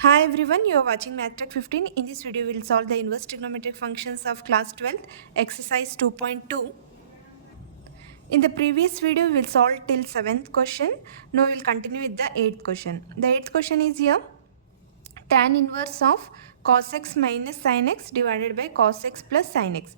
Hi everyone, you are watching Math Tech 15. In this video, we will solve the inverse trigonometric functions of class 12th, exercise 2.2. In the previous video, we will solve till 7th question. Now we will continue with the 8th question. The 8th question is here, tan inverse of cos x minus sin x divided by cos x plus sin x.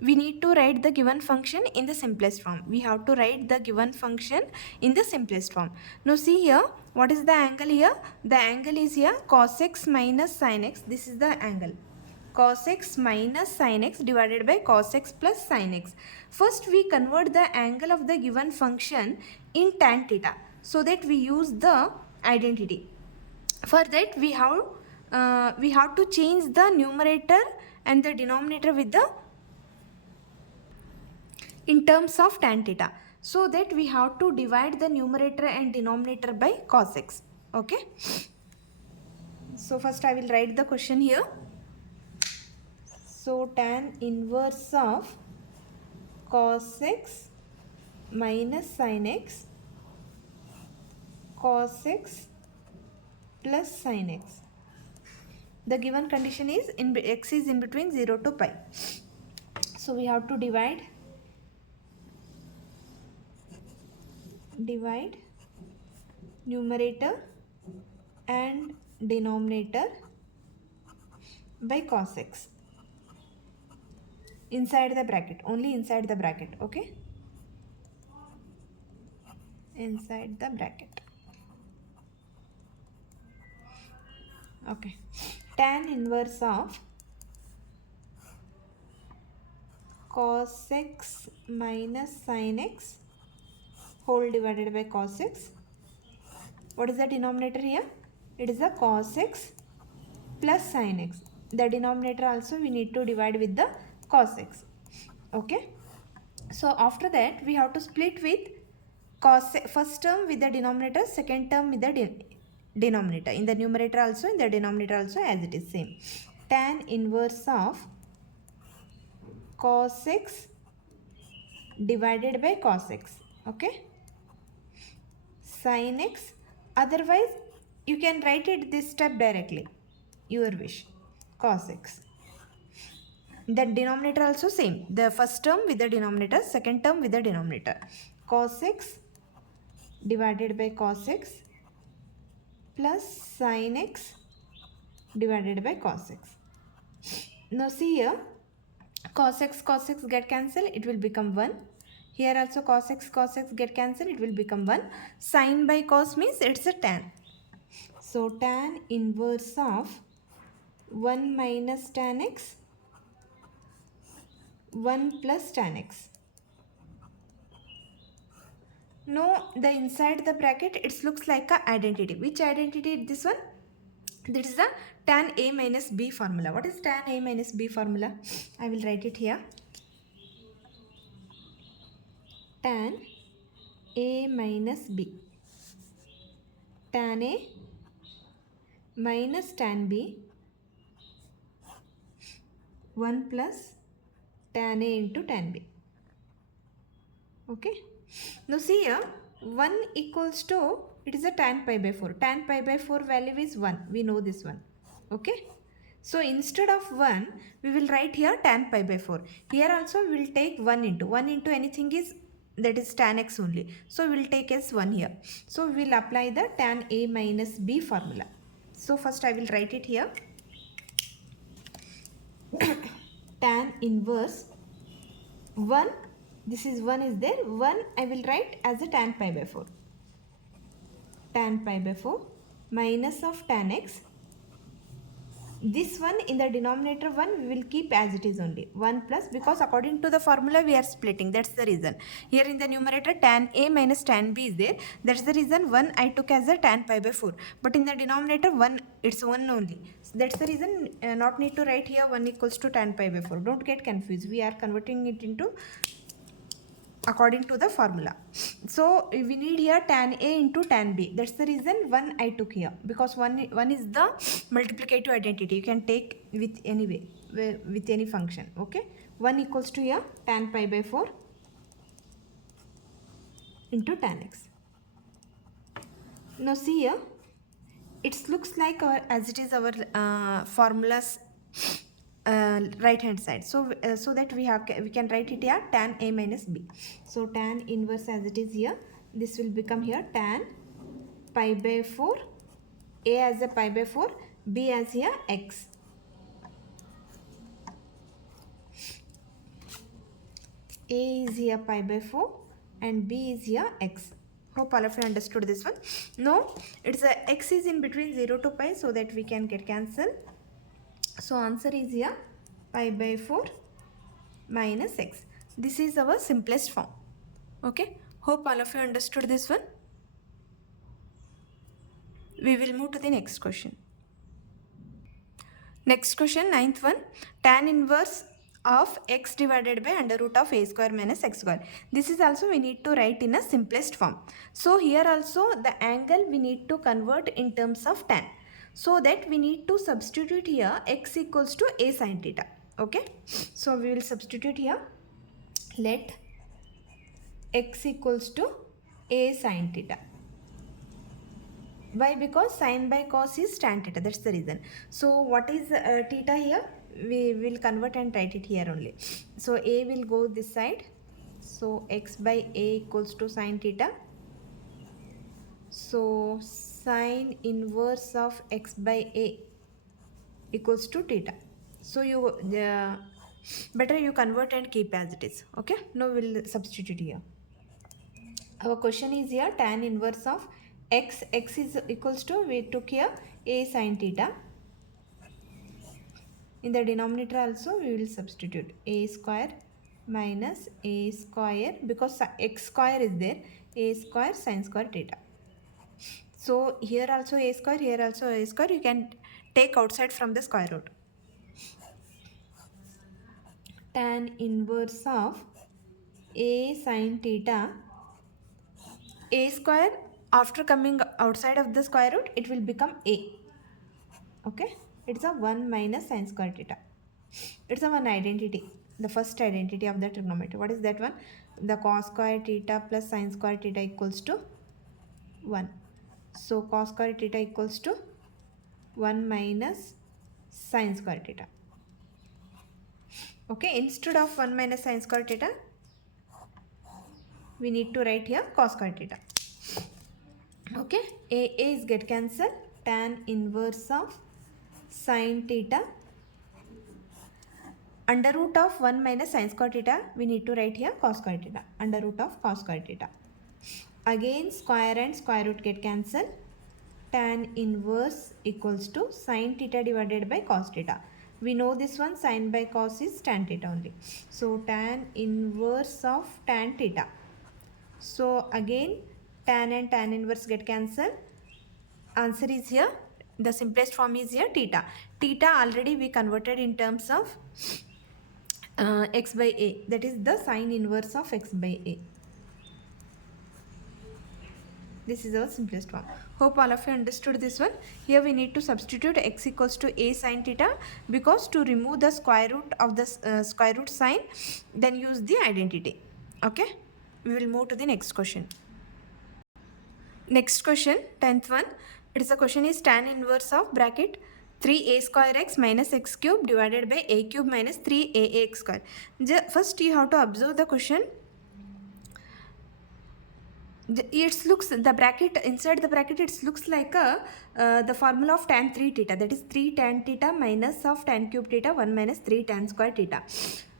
We need to write the given function in the simplest form. We have to write the given function in the simplest form. Now see here, what is the angle here? The angle is here cos x minus sin x. This is the angle. Cos x minus sin x divided by cos x plus sin x. First we convert the angle of the given function in tan theta so that we use the identity. For that we have to change the numerator and the denominator with the in terms of tan theta, so that we have to divide the numerator and denominator by cos x. Okay, so first I will write the question here. So tan inverse of cos x minus sin x cos x plus sin x. The given condition is x is in between 0 to pi. So we have to divide numerator and denominator by cos x inside the bracket, only inside the bracket. Okay, inside the bracket. Okay, tan inverse of cos x minus sin x whole divided by cos x. What is the denominator here? It is the cos x plus sin x. The denominator also we need to divide with the cos x. Okay, so after that we have to split with first term with the denominator, second term with the denominator. In the numerator also, in the denominator also, as it is same. Tan inverse of cos x divided by cos x. Okay, sin x. Otherwise you can write it this step directly, your wish. Cos x. The denominator also same. The first term with the denominator, second term with the denominator. Cos x divided by cos x plus sin x divided by cos x. Now see here, cos x get cancelled, it will become 1. Here also cos x get cancelled, it will become 1. Sin by cos means it's a tan. So tan inverse of 1 minus tan x 1 plus tan x. Now the inside the bracket, it looks like a identity. Which identity is this one? This is the tan a minus b formula. What is tan a minus b formula? I will write it here. Tan a minus b. Tan a minus tan b 1 plus tan a into tan b. Okay. Now see here, 1 equals to, it is a tan pi by 4. Tan pi by 4 value is 1. We know this one. Okay. So instead of 1, we will write here tan pi by 4. Here also we will take 1 into anything is, that is tan x only. So we will take as 1 here. So we will apply the tan a minus b formula. So first I will write it here. Tan inverse 1, this is 1 is there, 1 I will write as a tan pi by 4. Tan pi by 4 minus of tan x. This one in the denominator 1 we will keep as it is only. 1 plus, because according to the formula we are splitting. That's the reason. Here in the numerator tan a minus tan b is there. That's the reason 1 I took as a tan pi by 4. But in the denominator 1, it's 1 only. So that's the reason not need to write here 1 equals to tan pi by 4. Don't get confused. We are converting it into according to the formula. So we need here tan a into tan b. That's the reason 1 I took here, because 1 is the multiplicative identity. You can take with any way, with any function. Okay, 1 equals to here tan pi by 4 into tan x. Now see here, it looks like our as it is our formulas right hand side. So that we can write it here tan a minus b. So tan inverse as it is here, this will become here tan pi by 4, a as a pi by 4, b as here x. A is here pi by 4 and b is here x. Hope all of you understood this one. No, it's a x is in between 0 to pi, so that we can get cancel. So answer is here pi by 4 minus x. This is our simplest form. Okay, hope all of you understood this one. We will move to the next question. Next question, ninth one, tan inverse of x divided by under root of a square minus x square. This is also we need to write in a simplest form. So here also the angle we need to convert in terms of tan. So that we need to substitute here x equals to a sin theta. Okay, so we will substitute here. Let x equals to a sin theta. Why? Because sin by cos is tan theta, that's the reason. So what is theta here? We will convert and write it here only. So a will go this side. So x by a equals to sin theta. So sin inverse of x by a equals to theta. So you better you convert and keep as it is. Okay, now we will substitute here. Our question is here tan inverse of x is equals to, we took here a sin theta. In the denominator also we will substitute a square minus a square, because x square is there, a square sin square theta. So here also a square, here also a square, you can take outside from the square root. Tan inverse of a sin theta, a square after coming outside of the square root it will become a. Okay, it's a 1 minus sin square theta. It's a one identity, the first identity of the trigonometry. What is that one? The cos square theta plus sin square theta equals to 1. So cos square theta equals to 1 minus sin square theta. Okay, instead of 1 minus sin square theta, we need to write here cos square theta. Okay, a is get cancelled. Tan inverse of sin theta under root of 1 minus sin square theta, we need to write here cos square theta, under root of cos square theta. Again square and square root get cancelled. Tan inverse equals to sin theta divided by cos theta. We know this one, sin by cos is tan theta only. So tan inverse of tan theta. So again tan and tan inverse get cancelled. Answer is here, the simplest form is here theta. Theta already we converted in terms of x by a, that is the sin inverse of x by a. This is our simplest one. Hope all of you understood this one. Here we need to substitute x equals to a sin theta, because to remove the square root of the square root sign, then use the identity. Okay, we will move to the next question. Next question, 10th one. It is a question is tan inverse of bracket 3a square x minus x cube divided by a cube minus 3aa square. First you have to observe the question. It looks, the bracket, inside the bracket it looks like the formula of tan 3 theta, that is 3 tan theta minus of tan cube theta 1 minus 3 tan square theta.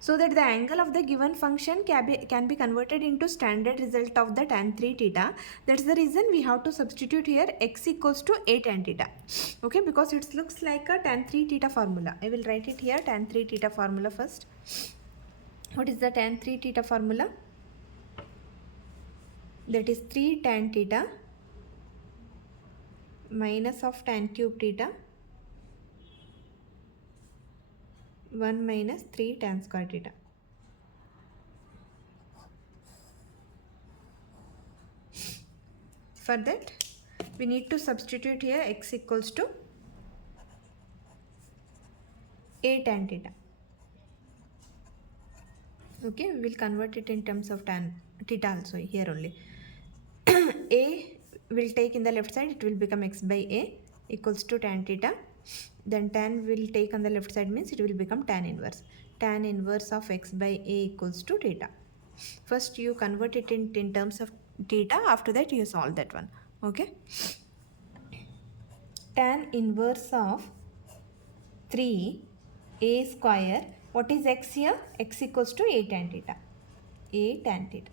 So that the angle of the given function can be converted into standard result of the tan 3 theta. That's the reason we have to substitute here x equals to a tan theta. Okay, because it looks like a tan 3 theta formula. I will write it here, tan 3 theta formula first. What is the tan 3 theta formula? That is 3 tan theta minus of tan cube theta 1 minus 3 tan square theta. For that we need to substitute here x equals to a tan theta. Okay, we will convert it in terms of tan theta also here only. A will take in the left side, it will become x by a. equals to tan theta. Then tan will take on the left side, means it will become tan inverse. Tan inverse of x by a equals to theta. First you convert it in terms of theta, after that you solve that one. Okay. Tan inverse of 3a square, what is x here? X equals to a tan theta. A tan theta.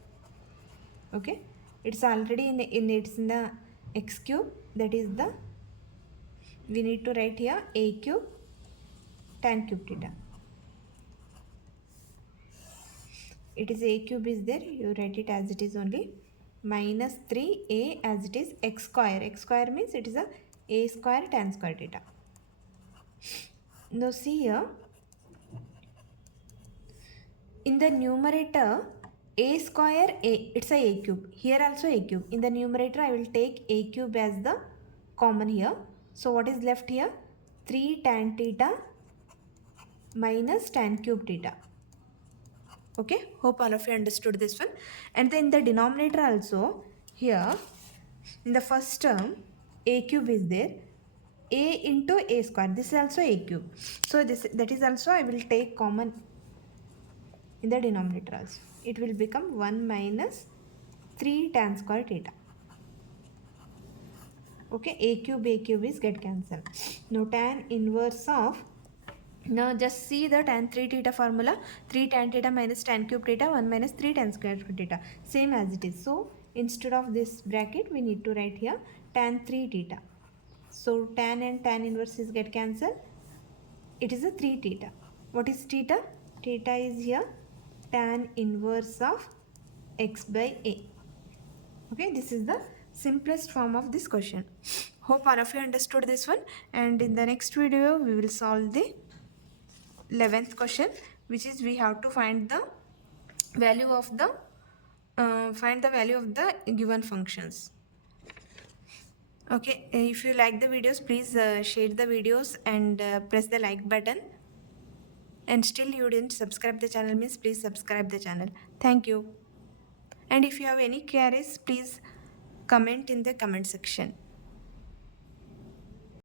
Okay, it's already it's in the x cube, that is the, we need to write here a cube tan cube theta. It is a cube is there, you write it as it is only, minus 3a as it is x square. X square means it is a square tan square theta. Now see here, in the numerator a square, it's a cube, here also a cube. In the numerator I will take a cube as the common here. So what is left here? 3 tan theta minus tan cube theta. Okay, hope all of you understood this one. And then the denominator also, here in the first term a cube is there, a into a square, this is also a cube. So that is also I will take common in the denominator also. It will become 1 minus 3 tan square theta. Okay, a cube is get cancelled. Now tan inverse of, now just see the tan 3 theta formula, 3 tan theta minus tan cube theta, 1 minus 3 tan square theta, same as it is. So instead of this bracket we need to write here tan 3 theta. So tan and tan inverse is get cancelled, it is a 3 theta. What is theta? Theta is here tan inverse of x by a. Okay, this is the simplest form of this question. Hope all of you understood this one, and in the next video we will solve the 11th question, which is we have to find the value of the given functions. Okay, if you like the videos, please share the videos and press the like button. And still you didn't subscribe the channel, means please subscribe the channel. Thank you. And if you have any queries, please comment in the comment section.